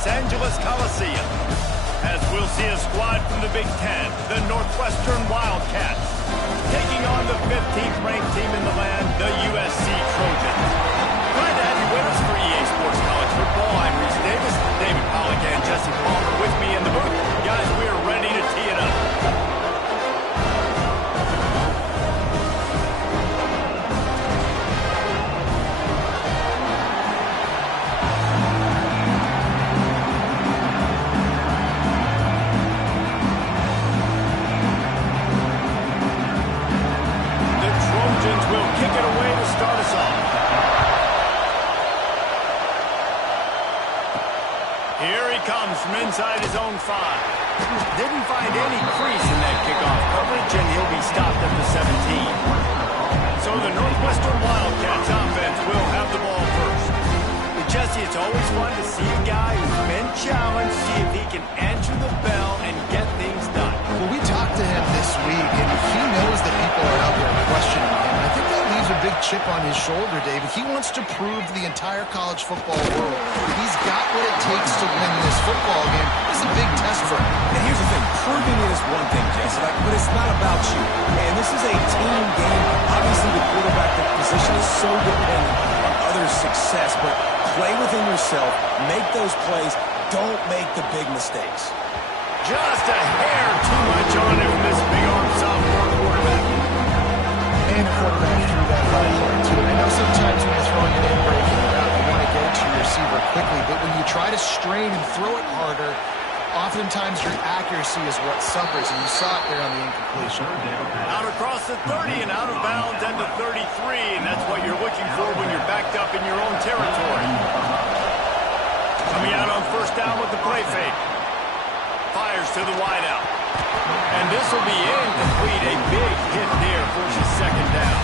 Los Angeles Coliseum, as we'll see a squad from the Big Ten, the Northwestern Wildcats, taking on the 15th ranked team in the land, the USC Trojans. Glad to have you with us for EA Sports College Football. I'm Reese Davis, David Pollack and Jesse Palmer with me in the booth. Guys, we are ready to tee it up. From inside his own 5. Didn't find any crease in that kickoff coverage, and he'll be stopped at the 17. So the Northwestern Wildcats offense will have the ball first. But Jesse, it's always fun to see a guy who's been challenged, see if he can answer the bell and get things done. Well, we talked to him this week, and he knows that people are out there questioning him. I think that leaves a big chip on his shoulder, David. He wants to prove to the entire college football world he's got what it takes to win this football game. This is a big test for him. And here's the thing. Proving it is one thing, Jesse, but it's not about you. And this is a team game. Obviously, the quarterback position is so dependent on others' success, but play within yourself, make those plays, don't make the big mistakes. Just a hair too much on him, this big-arm sophomore quarterback. And a quarterback threw that high hard, too. I know sometimes when you're throwing it in breaking route, you want to get it to your receiver quickly, but when you try to strain and throw it harder, oftentimes your accuracy is what suffers, and you saw it there on the incompletion. Out across the 30 and out of bounds and the 33, and that's what you're looking for when you're backed up in your own territory. Coming out on first down with the play fake. Fires to the wideout. And this will be incomplete. A big hit there forces second down.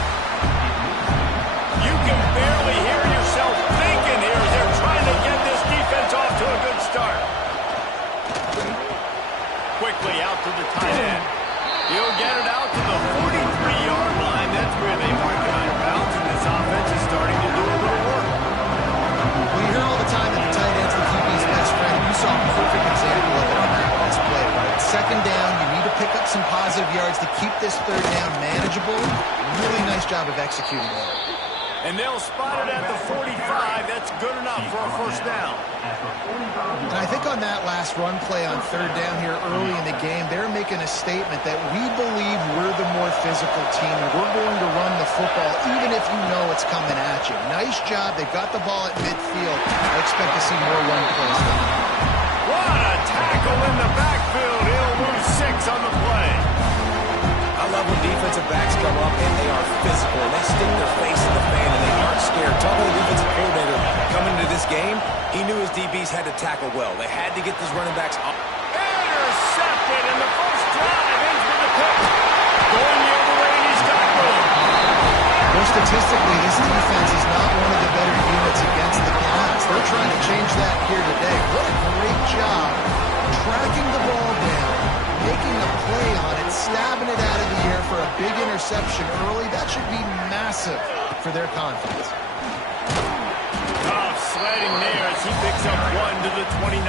You can barely hear yourself thinking here as they're trying to get this defense off to a good start. Quickly out to the tight end. He'll get it out to the 43-yard line. That's where they mark it out of bounds, and this offense is starting to do a little work. We hear all the time that the tight end's the QB's best friend. You saw a perfect example of it on that last play, right? Second down, you need to pick up some positive yards to keep this third down manageable. Really nice job of executing that. And they'll spot it at the 45. That's good enough for a first down. And I think on that last run play on third down here early in the game, they're making a statement that we believe we're the more physical team, and we're going to run the football even if you know it's coming at you. Nice job. They got the ball at midfield. I expect to see more run plays. What a tackle in the backfield. He'll lose 6 on the play. I love when defensive backs come up and they are physical. They stick their face in the fan and they aren't scared. Talking to the defensive coordinator coming into this game, he knew his DBs had to tackle well. They had to get these running backs up. Intercepted in the first drive. In for the pick. Going the other way, and he's got room. Well, statistically, this defense is not one of the better units against the pass. They're trying to change that here today. What a great job tracking the ball down, making a play on it, stabbing it out of the air for a big interception early. That should be massive for their confidence. Tough sledding there as he picks up 1 to the 29.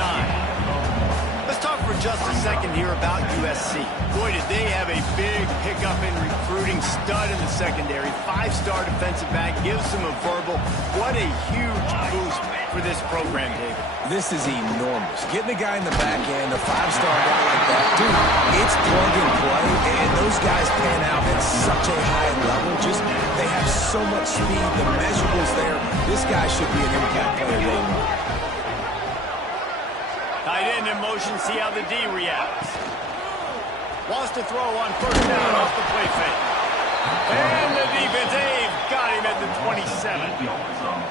Let's talk for just a second here about USC. Boy, did they have a big pickup in recruiting. Stud in the secondary. 5-star defensive back. Gives them a verbal. What a huge boost for this program, David. This is enormous. Getting a guy in the back end, a 5-star guy like that, dude, it's plug and play, and those guys pan out at such a high level. Just, they have so much speed. The measurables there. This guy should be an impact player day one. Tight end in motion, see how the D reacts. Wants to throw on first down off the play fake. And the defense, they've got him at the 27.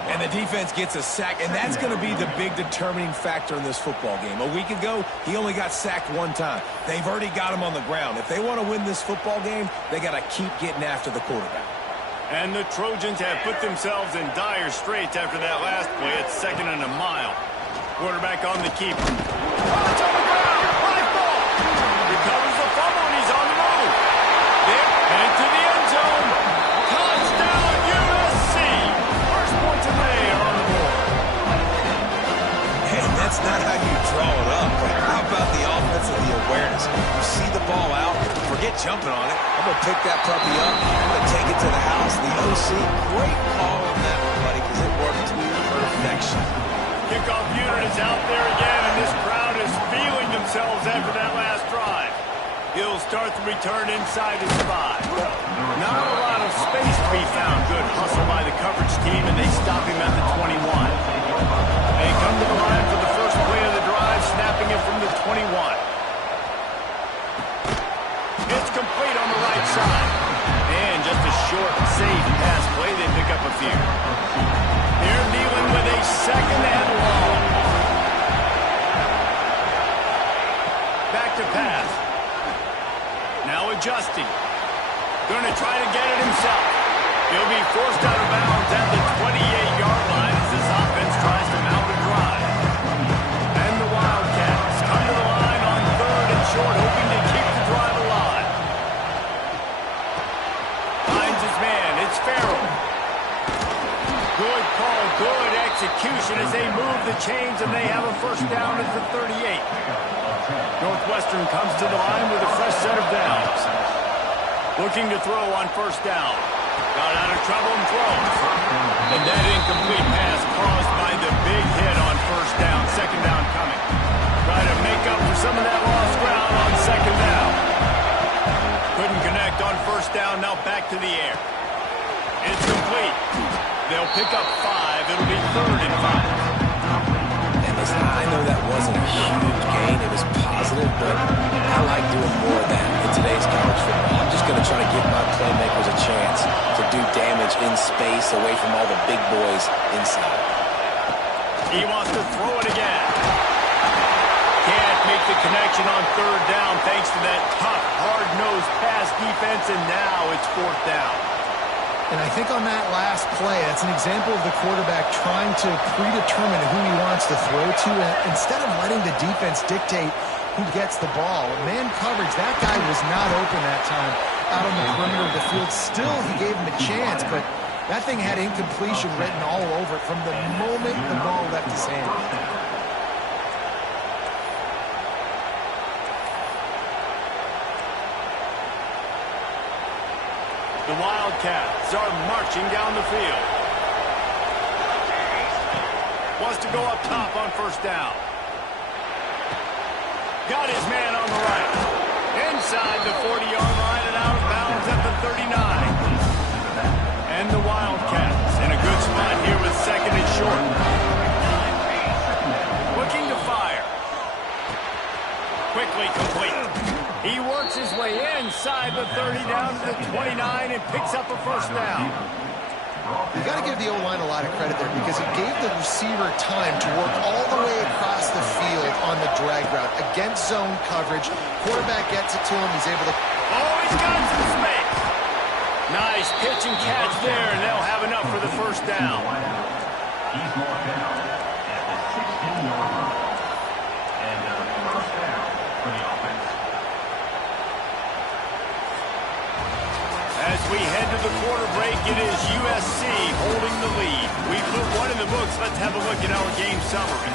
And the defense gets a sack, and that's going to be the big determining factor in this football game. A week ago, he only got sacked 1 time. They've already got him on the ground. If they want to win this football game, they got to keep getting after the quarterback. And the Trojans have put themselves in dire straits after that last play. It's 2nd and a mile. Quarterback on the keeper. Oh, it's on the ground. Live ball. Recovers the fumble, and he's on the move. There, headed to the end zone. Touchdown, USC. First points of the day are on the board. And that's not how you draw it up. How about the offense and the awareness? You see the ball out, forget jumping on it. I'm going to pick that puppy up. I'm going to take it to the house. The OC, great call on that one, buddy, because it worked to perfection. Kickoff unit is out there again, and this crowd is feeling themselves after that last drive. He'll start the return inside his 5. Not a lot of space to be found. Good hustle by the coverage team, and they stop him at the 21. They come to the line for the first play of the drive, snapping it from the 21. It's complete on the right side. And just a short, safe pass play. They pick up a few. They're dealing with a second and long. Back to pass. Now adjusting. Going to try to get it himself. He'll be forced out of bounds at the 28-yard line as this offense tries to mount a drive. And the Wildcats come to the line on 3rd and short, hoping to keep the drive alive. Finds his man. It's Farrell. Good call, good execution as they move the chains, and they have a first down at the 38. Northwestern comes to the line with a fresh set of downs. Looking to throw on first down. Got out of trouble and throws. And that incomplete pass caused by the big hit on first down. Second down coming. Try to make up for some of that lost ground on second down. Couldn't connect on first down. Now back to the air. It's complete. They'll pick up 5. It'll be 3rd and 5. I know that wasn't a huge gain. It was positive, but I like doing more of that in today's college football. I'm just going to try to give my playmakers a chance to do damage in space away from all the big boys inside. He wants to throw it again. Can't make the connection on 3rd down thanks to that tough, hard-nosed pass defense, and now it's 4th down. And I think on that last play, that's an example of the quarterback trying to predetermine who he wants to throw to, and instead of letting the defense dictate who gets the ball. Man coverage, that guy was not open that time out on the perimeter of the field. Still, he gave him a chance, but that thing had incompletion written all over it from the moment the ball left his hand. The Wildcats are marching down the field. Wants to go up top on first down. Got his man on the right. Inside the 40-yard line and out of bounds at the 39. And the Wildcats in a good spot here with 2nd and short. Looking to fire. Quickly complete. He works his way inside the 30 down to the 29 and picks up a first down. You got to give the O-line a lot of credit there because he gave the receiver time to work all the way across the field on the drag route against zone coverage. Quarterback gets it to him. He's able to... Oh, he's got some space. Nice pitch and catch there, and they'll have enough for the first down. He's marked down at the 16-yard line. And first down for the offense. As we head to the quarter break, it is USC holding the lead. We put one in the books. Let's have a look at our game summary.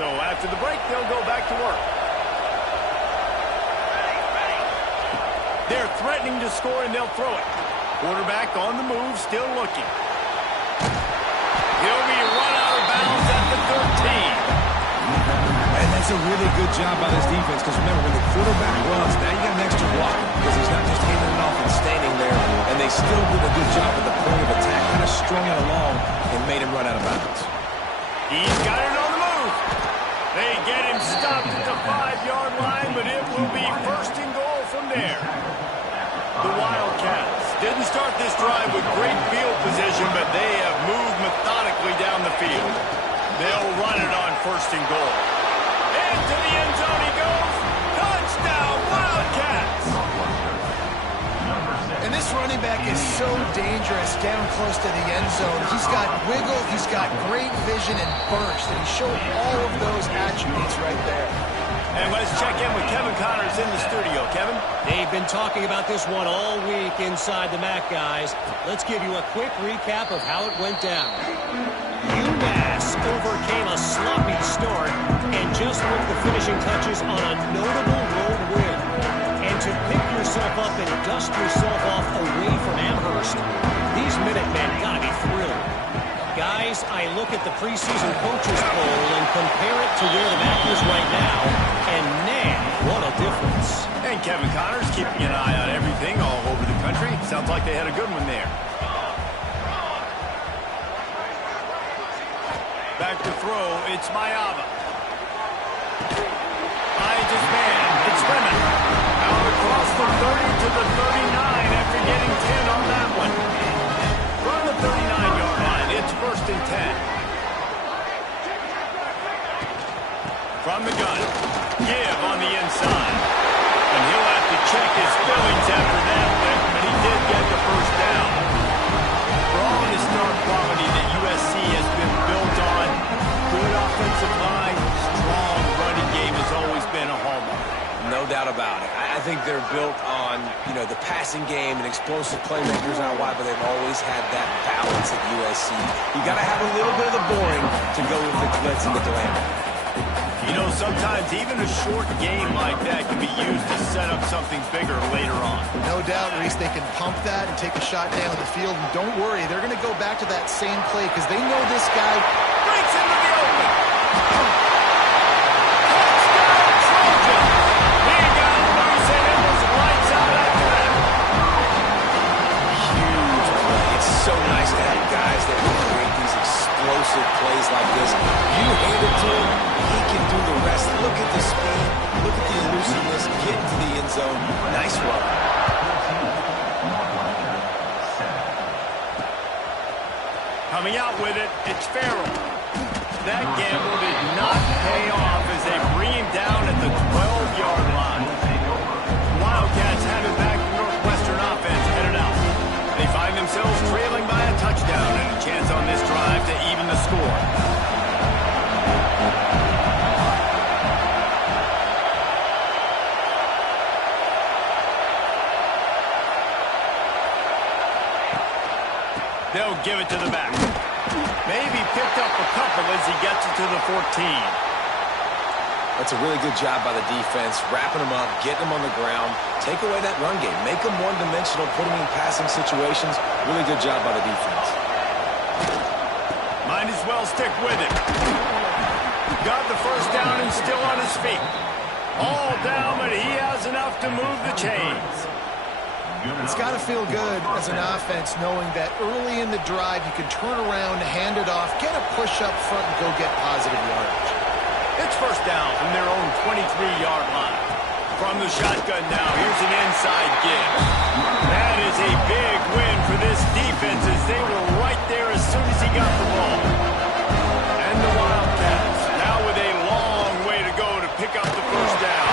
So after the break, they'll go back to work. They're threatening to score, and they'll throw it. Quarterback on the move, still looking. He'll be run out of bounds at the 13. And that's a really good job by this defense because remember, when the quarterback runs, now you got an extra blocker because he's not just handing it off and standing there, and they still did a good job at the point of attack, kind of strung it along and made him run out of bounds. He's got it on the move. They get him stopped at the 5-yard line, but it will be 1st and goal from there. The Wildcats didn't start this drive with great field position, but they have moved methodically down the field. They'll run it on 1st and goal. Into the end zone he goes. Touchdown, Wildcats! And this running back is so dangerous down close to the end zone. He's got wiggle, he's got great vision and burst, and he showed all of those attributes right there. And let's check in with Kevin Connors in the studio. Kevin? They've been talking about this one all week inside the MAC, guys. Let's give you a quick recap of how it went down. UMass overcame a sloppy start and just put the finishing touches on a notable road win. And to pick yourself up and dust yourself off away from Amherst, these Minutemen gotta be thrilled. Guys, I look at the preseason coaches poll and compare it to where the MAC is right now, and man, what a difference. And Kevin Connors keeping an eye on everything all over the country. Sounds like they had a good one there. Back to throw, it's Mayava. Finds his man, it's Lemon. Out across the 30 to the 39 after getting 10 on that one. From the 39-yard line, it's 1st and 10. From the gun, Give on the inside. And he'll have to check his feelings after that one, but he did get the first down. For all the star quality that USC has been built on, good offensive line, strong running game has always been a hallmark. No doubt about it. I think they're built on, the passing game and explosive playmakers. I don't know why, but they've always had that balance at USC. You got to have a little bit of the boring to go with the glitz and the glamour. Sometimes even a short game like that can be used to set up something bigger later on. No doubt, Reese, they can pump that and take a shot down the field. And don't worry, they're going to go back to that same play because they know this guy breaks into the open. Touchdown, Trojan! He got loose and it was lights out after that. Huge play. It's so nice to have guys that can create these explosive plays like this. You hand it to him, he can do the rest. Look at the speed, look at the elusiveness, get into the end zone. Nice run. Coming out with it, it's Farrell. That gamble did not pay off as they bring him down at the 12-yard line. Wildcats have it back. The Northwestern offense headed out. They find themselves trailing by a touchdown and a chance on this drive to even the score. They'll give it to the back. Maybe picked up a couple as he gets it to the 14. That's a really good job by the defense, wrapping them up, getting them on the ground, take away that run game, make them one-dimensional, put them in passing situations. Really good job by the defense. Might as well stick with it. Got the first down and still on his feet. All down, but he has enough to move the chains. It's got to feel good as an offense knowing that early in the drive you can turn around, hand it off, get a push up front, and go get positive yardage. It's first down from their own 23-yard line. From the shotgun now, here's an inside give. That is a big win for this defense as they were right there as soon as he got the ball. And the Wildcats now with a long way to go to pick up the first down.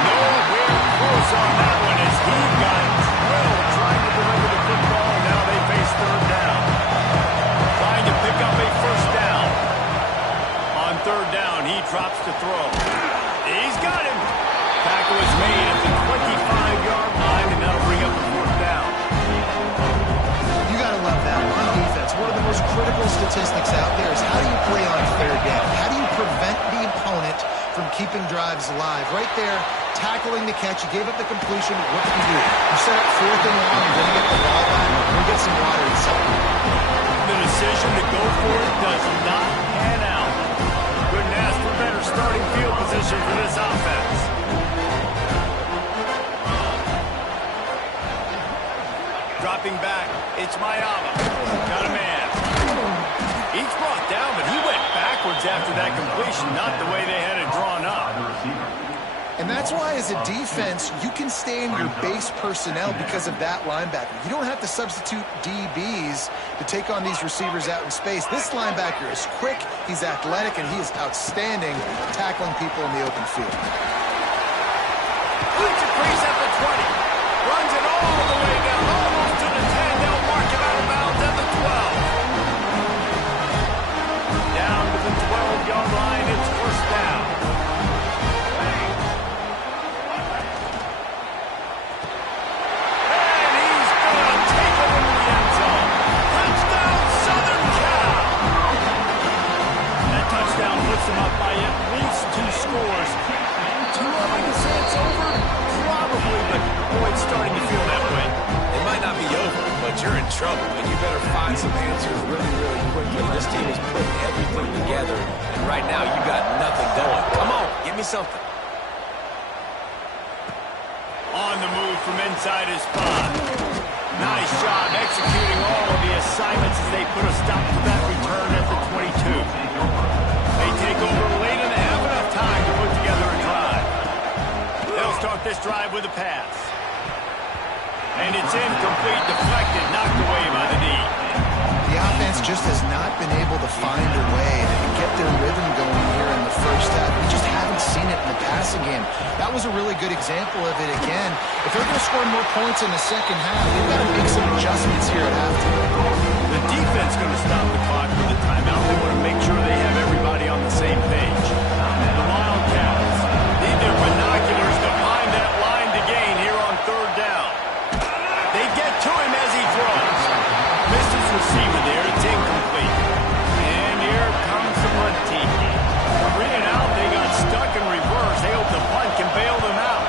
Nowhere close on that one as he got drilled trying to deliver the football. Now they face third down. Trying to pick up a first down. On third down, he drops to throw. He's got him. Tackle is made at the 25-yard line, and that'll bring up the fourth down. You got to love that on defense. One of the most critical statistics out there is how do you play on third down? How do you prevent the opponent from keeping drives alive? Right there, tackling the catch. You gave up the completion. What can you do? You set up fourth and long. You're going to get the ball back. We'll get some water inside. The decision to go for it does not pan out. Couldn't ask for better starting field position for this offense. Dropping back, it's Mayava. Got a man. He's brought down, but he went backwards after that completion, not the way they had it drawn up. And that's why, as a defense, you can stay in your base personnel because of that linebacker. You don't have to substitute DBs to take on these receivers out in space. This linebacker is quick, he's athletic, and he is outstanding tackling people in the open field. Leaps a crease at the 20. Runs it all the way down, almost to the 10. They'll mark him out of bounds at the 12. Down to the 12-yard line, it's first down. trouble, and you better find some answers really, really quickly. This team is putting everything together, and right now you got nothing going. Come on, give me something. On the move from inside his spot. Nice job executing all of the assignments as they put a stop to that return at the 22. They take over late and have enough time to put together a drive. They'll start this drive with a pass. And it's incomplete, deflected, knocked away by the D. The offense just has not been able to find a way to get their rhythm going here in the first half. We just haven't seen it in the passing game. That was a really good example of it again. If they're going to score more points in the second half, they've got to make some adjustments here at halftime. The defense going to stop the clock with a timeout. They want to make sure they have everybody on the same page. The Wildcats need their binoculars to find that line to gain here on third down. They get to him as he throws. Missed his receiver there. It's incomplete. And here comes the punt team. 3 and out. They got stuck in reverse. They hope the punt can bail them out.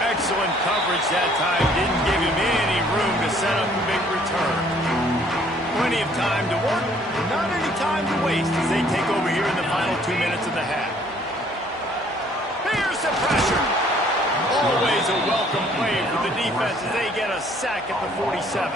Excellent coverage that time. Didn't give him any room to set up a big return. Plenty of time to work. Not any time to waste as they take over here in the final 2 minutes of the half. Here's the pressure. Always a welcome play for the defense as they get a sack at the 47.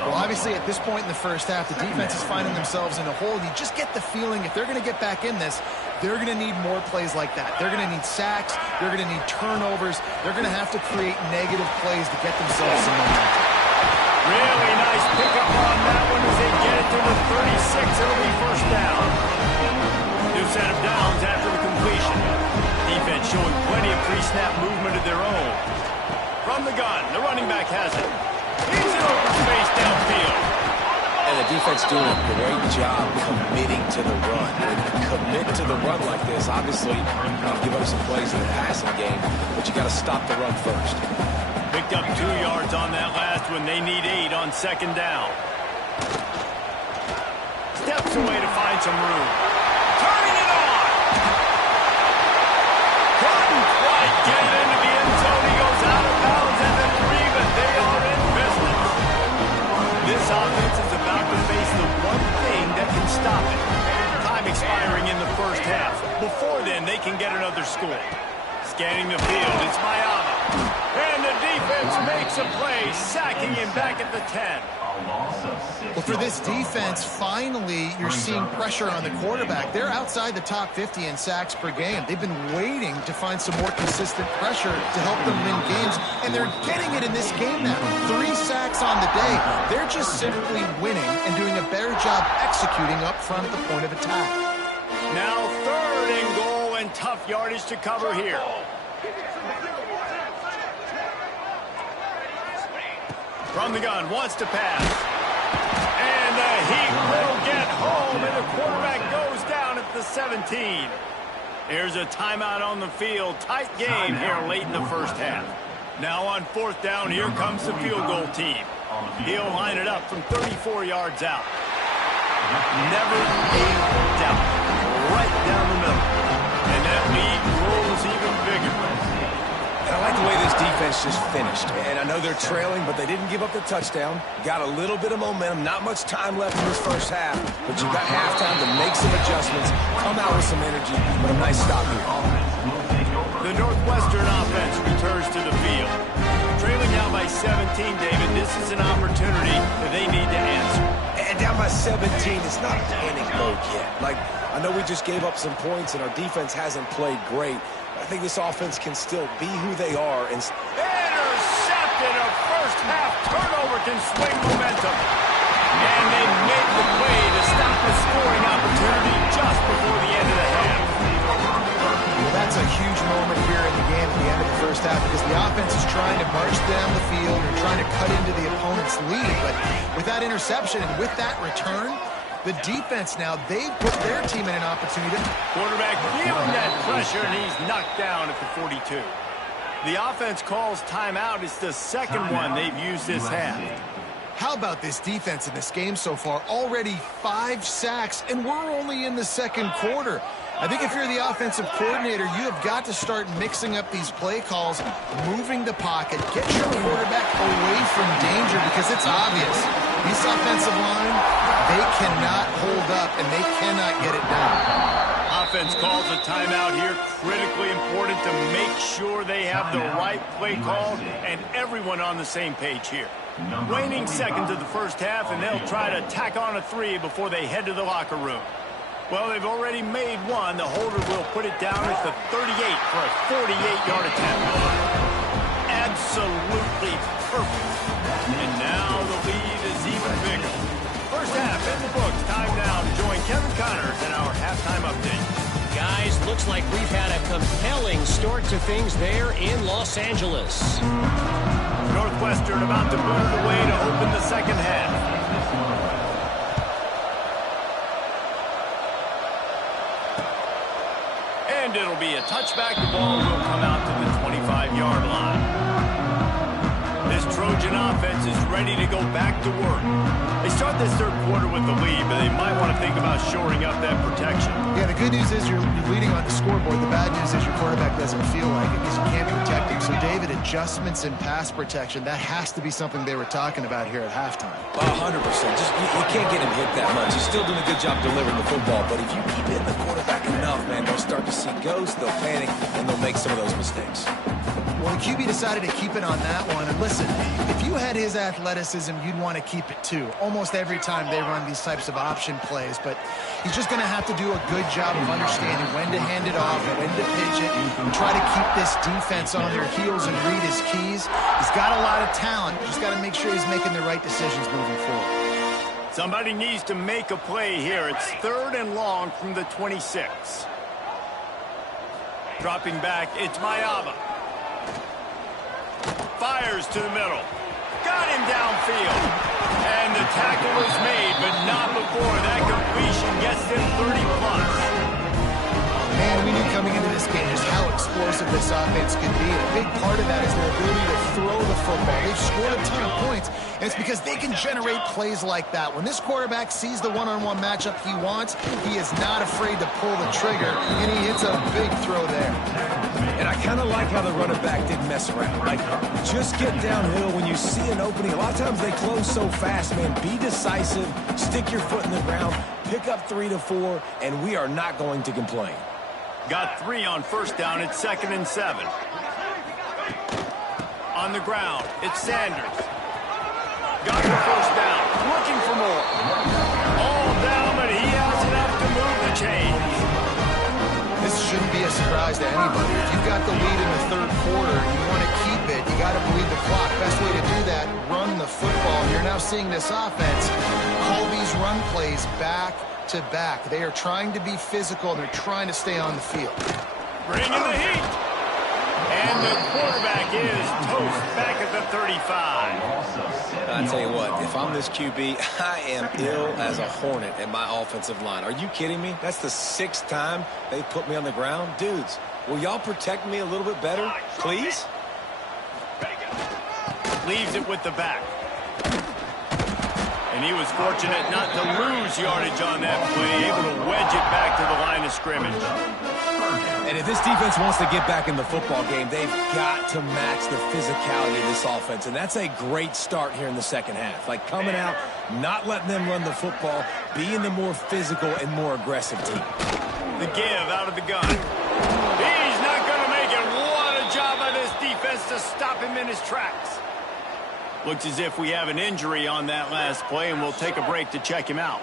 Well, obviously, at this point in the first half, the defense is finding themselves in a hole. You just get the feeling if they're going to get back in this, they're going to need more plays like that. They're going to need sacks. They're going to need turnovers. They're going to have to create negative plays to get themselves some momentum. Really nice pickup on that one as they get it to the 36. It'll be first down. New set of downs after the completion. Defense showing plenty of pre-snap movement of their own. From the gun, the running back has it. He's in open space downfield. And the defense doing a great job committing to the run. When you commit to the run like this, obviously, you can give up some plays in the passing game, but you got to stop the run first. Picked up 2 yards on that last one. They need 8 on second down. Steps away to find some room. Turning it on. Couldn't quite get it into the end zone. He goes out of bounds and then Reba. They are in business. This offense is about to face the one thing that can stop it. Time expiring in the first half. Before then, they can get another score. Scanning the field, it's Mayama. And the defense makes a play, sacking him back at the 10. Well, for this defense, finally, you're seeing pressure on the quarterback. They're outside the top 50 in sacks per game. They've been waiting to find some more consistent pressure to help them win games, and they're getting it in this game now. 3 sacks on the day. They're just simply winning and doing a better job executing up front at the point of attack. Now 3rd and goal and tough yardage to cover here. From the gun, wants to pass. And the Heat will get home, and the quarterback goes down at the 17. Here's a timeout on the field. Tight game here late in the first half. Now on 4th down, here comes the field goal team. He'll line it up from 34 yards out. Never a doubt. Right down the middle. And that lead grows even bigger. And I like the way this defense just finished. And I know they're trailing, but they didn't give up the touchdown. Got a little bit of momentum. Not much time left in this first half. But you got halftime to make some adjustments, come out with some energy, but a nice stop here. The Northwestern offense returns to the field. Trailing now by 17, David. This is an opportunity that they need to answer. And down by 17, it's not panic mode yet. Like, I know we just gave up some points and our defense hasn't played great. I think this offense can still be who they are. And intercepted. A first half turnover can swing momentum. And they make the play to stop the scoring opportunity just before the end of the half. Well, that's a huge moment here in the game at the end of the first half because the offense is trying to march down the field and trying to cut into the opponent's lead. But with that interception and with that return, the defense now, they've put their team in an opportunity. Quarterback feeling that pressure, and he's knocked down at the 42. The offense calls timeout. It's the second one they've used this half. How about this defense in this game so far? Already 5 sacks, and we're only in the second quarter. I think if you're the offensive coordinator, you have got to start mixing up these play calls, moving the pocket, get your quarterback away from danger, because it's obvious. This offensive line, they cannot hold up, and they cannot get it done. Offense calls a timeout here. Critically important to make sure they have the right play call and everyone on the same page here. Waning seconds of the first half, and they'll try to tack on a 3 before they head to the locker room. Well, they've already made one. The holder will put it down at the 38 for a 48-yard attempt. Absolutely perfect. And now the lead is even bigger. First half in the books. Time now to join Kevin Connors in our halftime update. Guys, looks like we've had a compelling start to things there in Los Angeles. Northwestern about to boot it away to open the second half. And it'll be a touchback. The ball will come out to the 25-yard line. This Trojan offense is ready to go back to work. They start this third quarter with the lead, but they might want to think about shoring up that protection. Yeah, the good news is you're leading on the scoreboard. The bad news is your quarterback doesn't feel like it because you can't protect him. So, David, adjustments in pass protection, that has to be something they were talking about here at halftime. 100%. Just you can't get him hit that much. He's still doing a good job delivering the football, but if you keep hitting the quarterback enough, man, they'll start to see ghosts, they'll panic, and they'll make some of those mistakes. Well, the QB decided to keep it on that one. And listen, if you had his athleticism, you'd want to keep it too. Almost every time they run these types of option plays. But he's just going to have to do a good job of understanding when to hand it off, when to pitch it, and try to keep this defense on their heels and read his keys. He's got a lot of talent. Just got to make sure he's making the right decisions moving forward. Somebody needs to make a play here. It's 3rd and long from the 26. Dropping back, it's Mayava. Fires to the middle. Got him downfield. And the tackle was made, but not before that completion gets him 30-plus. Man, we knew coming into this game just how explosive this offense could be. And a big part of that is their ability to throw the football. They've scored a ton of points, and it's because they can generate plays like that. When this quarterback sees the one-on-one matchup he wants, he is not afraid to pull the trigger, and he hits a big throw there. And I kind of like how the running back didn't mess around. Like, just get downhill when you see an opening. A lot of times they close so fast, man. Be decisive, stick your foot in the ground, pick up 3 to 4, and we are not going to complain. Got 3 on first down. It's 2nd and 7. On the ground, it's Sanders. Got the first down. Looking for more. All down, but he has enough to move the chains. This shouldn't be a surprise to anybody. If you've got the lead in the third quarter and you want to keep it, you got to bleed the clock. Best way to do that, run the football. You're now seeing this offense call these run plays back to back. They are trying to be physical, and they're trying to stay on the field. Bringing the heat. And the quarterback is toast back at the 35. I tell you what, if I'm this QB, I am ill as a hornet at my offensive line. Are you kidding me? That's the 6th time they've put me on the ground. Dudes, will y'all protect me a little bit better, please? Leaves it with the back. And he was fortunate not to lose yardage on that play, able to wedge it back to the line of scrimmage. And if this defense wants to get back in the football game, they've got to match the physicality of this offense. And that's a great start here in the second half. Like coming out, not letting them run the football, being the more physical and more aggressive team. The give out of the gun. He's not going to make it. What a job by this defense to stop him in his tracks. Looks as if we have an injury on that last play, and we'll take a break to check him out.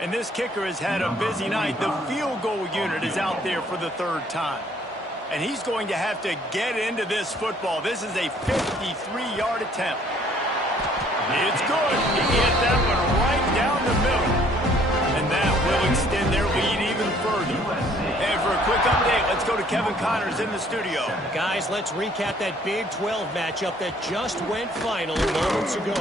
And this kicker has had a busy night. The field goal unit is out there for the 3rd time. And he's going to have to get into this football. This is a 53-yard attempt. It's good. He hit that one right down the middle. And that will extend their lead even further. And for a quick update, let's go to Kevin Connors in the studio. Guys, let's recap that Big 12 matchup that just went final moments ago.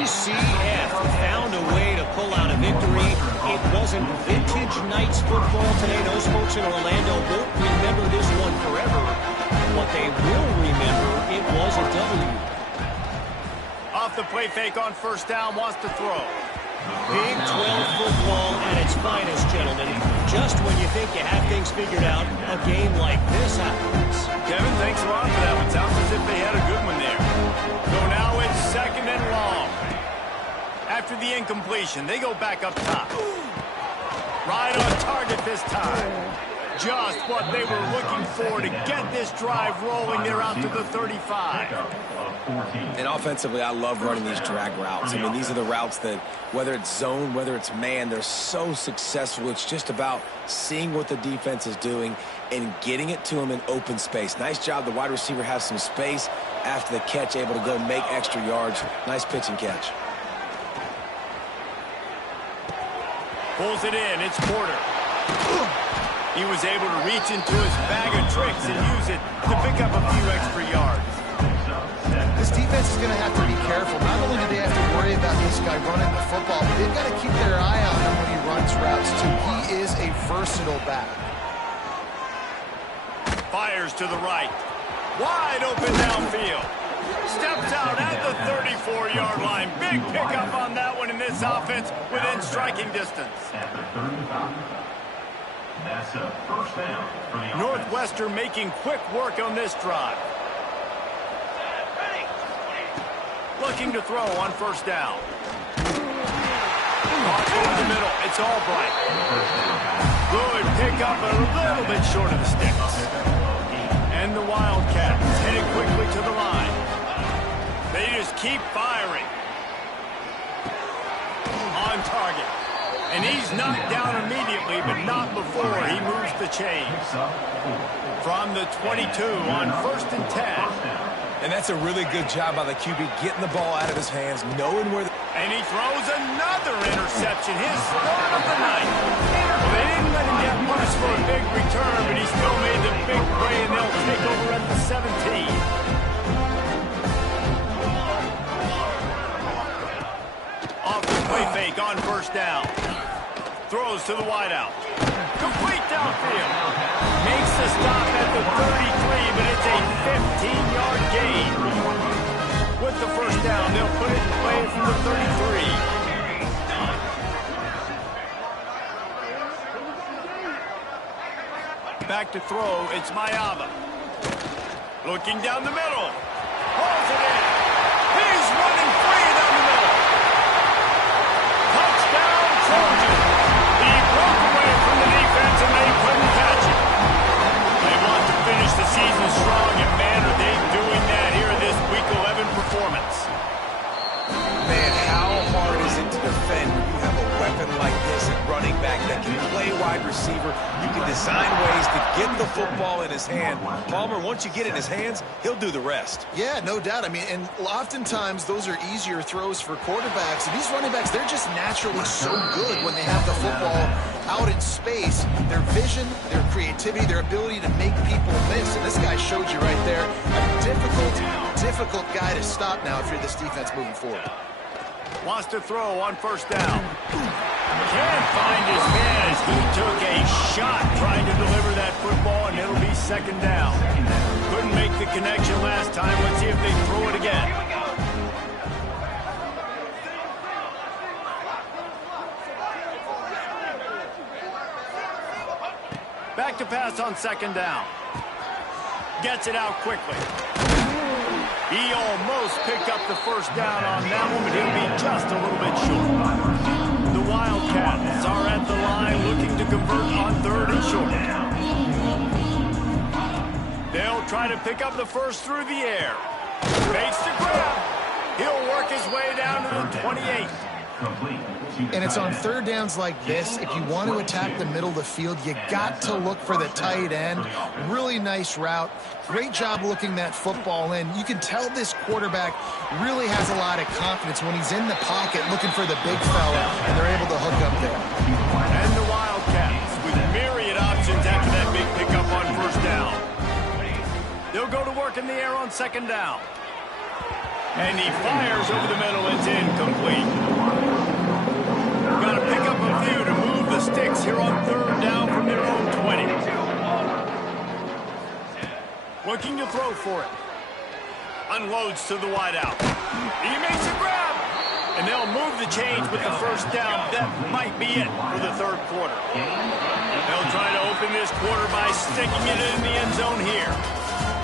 UCF found a way to pull out a victory. It wasn't vintage Knights football today. Those folks in Orlando won't remember this one forever. What they will remember, it was a W. Off the play fake on first down, wants to throw. Big 12 football at its finest, gentlemen. Just when you think you have things figured out, a game like this happens. Kevin, thanks a lot for that one. Sounds as if they had a good one there. So now it's 2nd and long. After the incompletion, they go back up top. Right on target this time. Just what they were looking for to get this drive rolling. They're out to the 35. And offensively, I love running these drag routes. I mean, these are the routes that, whether it's zone, whether it's man, they're so successful. It's just about seeing what the defense is doing and getting it to them in open space. Nice job. The wide receiver has some space after the catch, able to go make extra yards. Nice pitch and catch. Pulls it in. It's Porter. He was able to reach into his bag of tricks and use it to pick up a few extra yards. This defense is going to have to be careful. Not only do they have to worry about this guy running the football, but they've got to keep their eye on him when he runs routes, too. He is a versatile back. Fires to the right. Wide open downfield. Steps out at the 34-yard line. Big pickup on that one in this offense within striking distance. At the 35. That's a first down for the Northwestern making quick work on this drive. Looking to throw on 1st down. Off over the middle. It's Albright. Good pickup, but a little bit short of the sticks. And the Wildcats headed quickly to the line. They just keep firing. On target. And he's knocked down immediately, but not before he moves the chains. From the 22 on 1st and 10. And that's a really good job by the QB, getting the ball out of his hands, knowing where And he throws another interception, his 3rd of the night. Well, they didn't let him get punished for a big return, but he still made the big play, and they'll take over at the 17. Off the play fake on 1st down. Throws to the wideout. Complete downfield. Makes the stop at the 33, but it's a 15-yard gain. With the 1st down, they'll put it in play from the 33. Back to throw, it's Mayava. Looking down the middle. Pulls it in. He's running free down the middle. Touchdown, Trojan. He broke away from the defense and they couldn't catch it. They want to finish the season strong, and man, are they doing that here in this Week 11 performance. Man, how hard is it to defend when you have a weapon like this at running back that can play wide receiver? You can design ways to get the football in his hand. Palmer, once you get it in his hands, he'll do the rest. Yeah, no doubt. I mean, and oftentimes those are easier throws for quarterbacks. And these running backs, they're just naturally so good when they have the football out in space. Their vision, their creativity, their ability to make people miss. And this guy showed you right there, a difficult guy to stop now if you're this defense moving forward. Wants to throw on 1st down. Can't find his man as he took a shot trying to deliver that football, and it'll be 2nd down. Couldn't make the connection last time. Let's see if they throw it again. Back to pass on 2nd down. Gets it out quickly. He almost picked up the 1st down on that one, but he'll be just a little bit short. The Wildcats are at the line looking to convert on 3rd and short. They'll try to pick up the 1st through the air. Fakes the grab. He'll work his way down to the 28. And it's on 3rd downs like this, if you want to attack the middle of the field, you got to look for the tight end. Really nice route. Great job looking that football in. You can tell this quarterback really has a lot of confidence when he's in the pocket looking for the big fella, and they're able to hook up there. And the Wildcats with myriad options after that big pickup on 1st down. They'll go to work in the air on 2nd down. And he fires over the middle. It's incomplete. Got to pick up a few to move the sticks here on 3rd down from their own 20. Looking to throw for it. Unloads to the wideout. He makes a grab. And they'll move the chains with the first down. That might be it for the third quarter. They'll try to open this quarter by sticking it in the end zone here.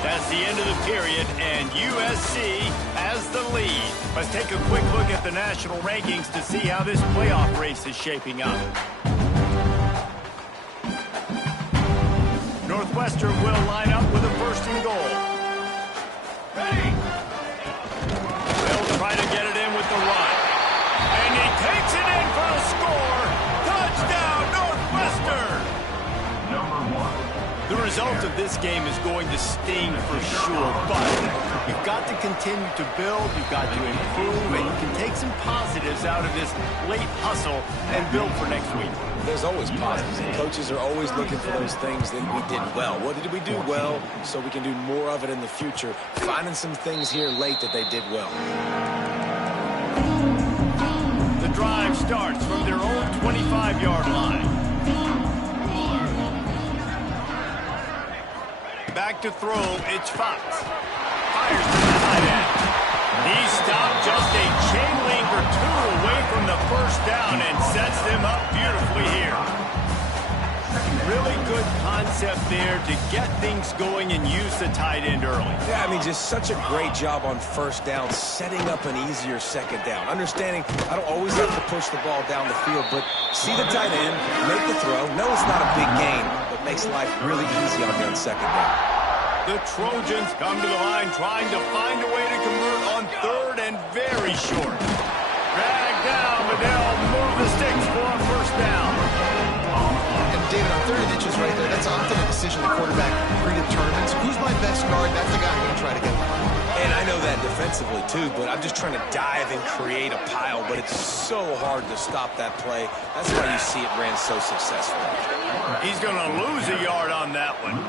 That's the end of the period, and USC has the lead. Let's take a quick look at the national rankings to see how this playoff race is shaping up. Northwestern will line up with a first and goal. They'll try to get it in with the run. And he takes it in for a score. Touchdown, Northwestern! Number 1. The result of this game is going to sting for sure, but you've got to continue to build, you've got to improve, and you can take some positives out of this late hustle and build for next week. There's always positives, and coaches are always looking for those things that we did well. What did we do well so we can do more of it in the future? Finding some things here late that they did well. The drive starts from their own 25-yard line. Back to throw, it's Fox. Fires to the tight end. He stopped just a chain link or two away from the first down and sets them up beautifully here. Really good concept there to get things going and use the tight end early. Yeah, I mean, just such a great job on first down, setting up an easier second down. Understanding I don't always have to push the ball down the field, but see the tight end, make the throw. No, it's not a big gain, but makes life really easy on you on second down. The Trojans come to the line trying to find a way to convert on third and very short. Drag down, but they'll move the sticks for a first down. And David, on 30 inches right there, that's often a decision the quarterback predetermines. Who's my best guard? That's the guy I'm going to try to get behind. And I know that defensively too, but I'm just trying to dive and create a pile, but it's so hard to stop that play. That's why you see it ran so successful. He's going to lose a yard on that one.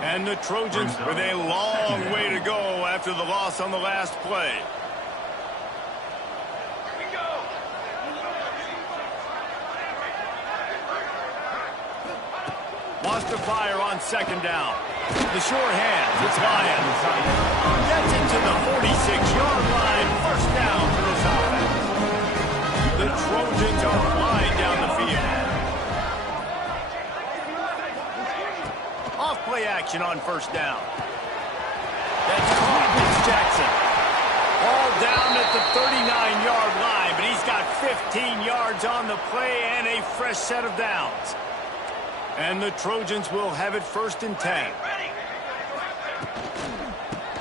And the Trojans with a long way to go after the loss on the last play. Wants to fire on second down. The short hands, it's Lyons. Gets into the 46-yard line. First down for this offense. The Trojans are flying down the field. Off-play action on first down. That's caught. It's Jackson. All down at the 39-yard line, but he's got 15 yards on the play and a fresh set of downs. And the Trojans will have it first and 10.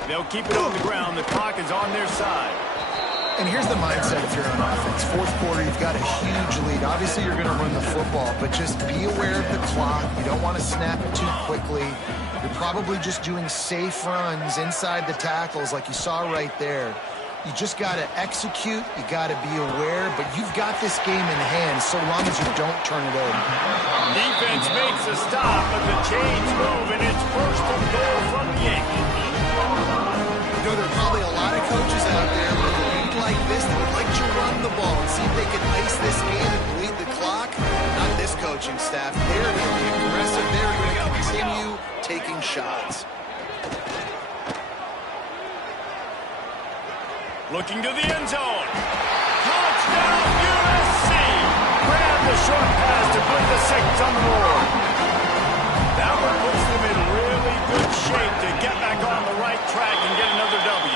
They'll keep it on the ground. The clock is on their side. And here's the mindset if you're on offense. Fourth quarter, you've got a huge lead. Obviously, you're going to run the football, but just be aware of the clock. You don't want to snap it too quickly. You're probably just doing safe runs inside the tackles like you saw right there. You just got to execute. You got to be aware, but you've got this game in hand so long as you don't turn it over. Defense makes a stop, but the chains move, and it's first and goal from the 8. You know, there are probably a lot of coaches out there with a lead like this that would like to run the ball and see if they can ice this game and bleed the clock. Not this coaching staff. They're going to be aggressive. They're going to continue taking shots. Looking to the end zone. Touchdown, USC! Grab the short pass to put the 6 on the board. That one puts them in really good shape to get back on the right track and get another W.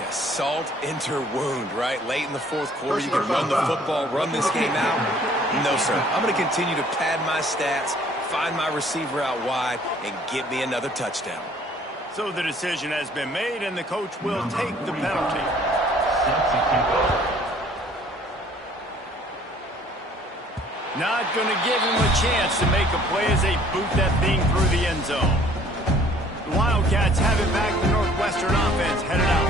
Yeah, salt enter wound, right? Late in the fourth quarter, you can run the football, run this game out. No, sir. I'm going to continue to pad my stats, find my receiver out wide, and get me another touchdown. So the decision has been made, and the coach will take the penalty. Not going to give him a chance to make a play as they boot that thing through the end zone. The Wildcats have it back. The Northwestern offense headed out.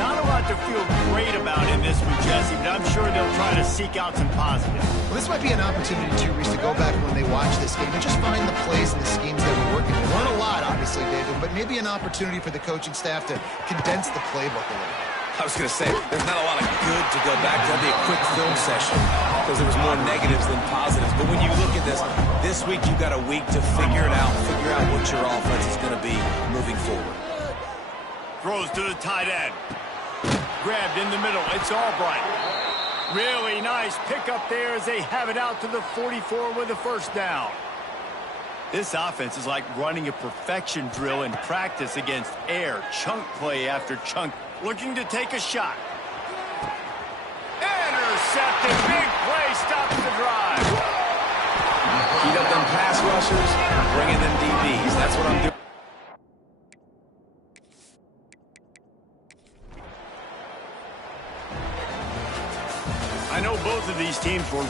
Not a lot to feel great about in this one, Jesse, but I'm sure they'll try to seek out some positives. Well, this might be an opportunity, too, Reese, to go back when they watch this game and just find the plays and the schemes that were working. Learn a lot, obviously, David, but maybe an opportunity for the coaching staff to condense the playbook a little. I was going to say, there's not a lot of good to go back to. That'd be a quick film session because there was more negatives than positives. But when you look at this week you've got a week to figure it out, figure out what your offense is going to be moving forward. Throws to the tight end. grabbed in the middle. It's Albright. Really nice pickup there as they have it out to the 44 with a first down. This offense is like running a perfection drill in practice against air. Chunk play after chunk. Looking to take a shot. Intercepted. Big play stops the drive. Heat up them pass rushers, bringing them DBs. That's what I'm doing. I know both of these teams were